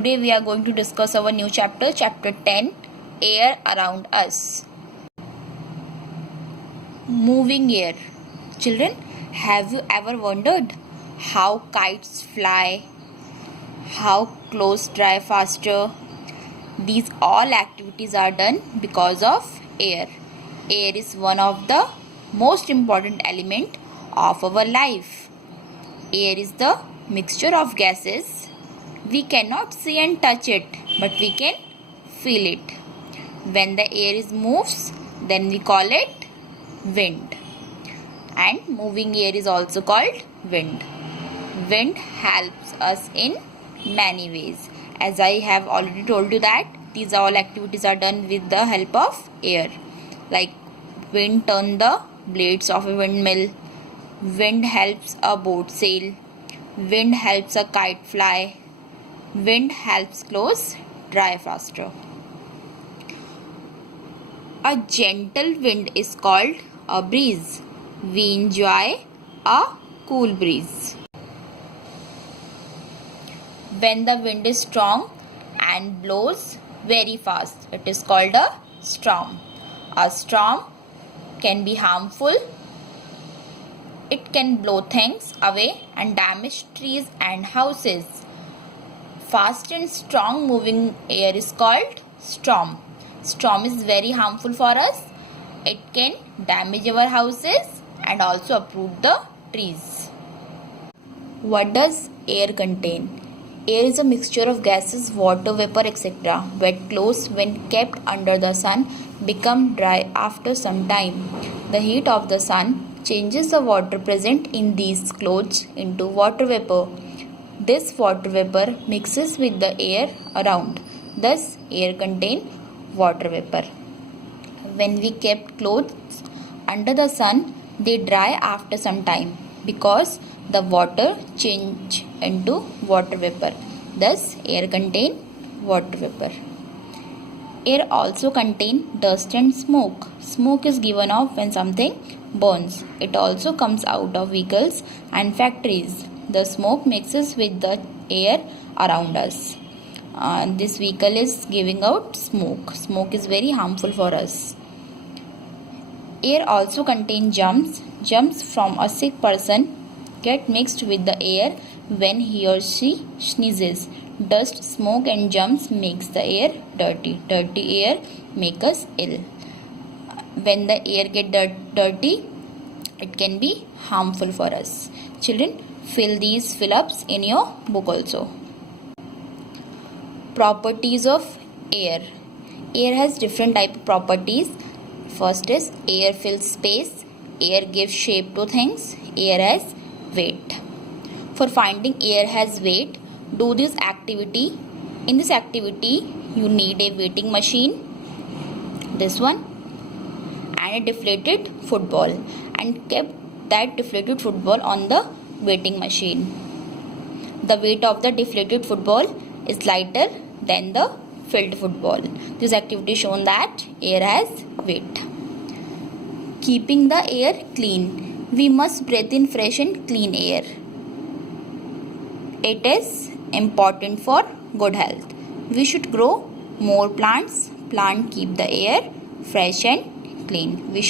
Today we are going to discuss our new chapter, chapter 10, Air Around Us. Moving air. Children, have you ever wondered how kites fly, how clothes dry faster? These all activities are done because of air. Air is one of the most important element of our life. Air is the mixture of gases. We cannot see and touch it, but we can feel it. When the air moves, then we call it wind. And moving air is also called wind. Wind helps us in many ways. As I have already told you that these all activities are done with the help of air. Like wind turns the blades of a windmill. Wind helps a boat sail. Wind helps a kite fly. Wind helps clothes dry faster. A gentle wind is called a breeze. We enjoy a cool breeze. When the wind is strong and blows very fast, it is called a storm. A storm can be harmful. It can blow things away and damage trees and houses. Fast and strong moving air is called storm. Storm is very harmful for us. It can damage our houses and also uproot the trees. What does air contain? Air is a mixture of gases, water, vapor, etc. Wet clothes, when kept under the sun, become dry after some time. The heat of the sun changes the water present in these clothes into water vapor. This water vapor mixes with the air around. Thus, air contains water vapor. When we kept clothes under the sun, they dry after some time because the water change into water vapor. Thus, air contains water vapor. Air also contains dust and smoke. Smoke is given off when something burns. It also comes out of vehicles and factories. The smoke mixes with the air around us. This vehicle is giving out smoke. Smoke is very harmful for us. Air also contains germs. Germs from a sick person get mixed with the air when he or she sneezes. Dust, smoke and germs makes the air dirty. Dirty air makes us ill. When the air get dirty, it can be harmful for us. Children, fill these fill-ups in your book also. Properties of air. Air has different type of properties. First is air fills space. Air gives shape to things. Air has weight. For finding air has weight, do this activity. In this activity, you need a weighting machine, this one, and a deflated football, and kept that deflated football on the weighting machine. The weight of the deflated football is lighter than the filled football. This activity shown that air has weight. Keeping the air clean. We must breathe in fresh and clean air. It is important for good health. We should grow more plants. Plants keep the air fresh and clean. We should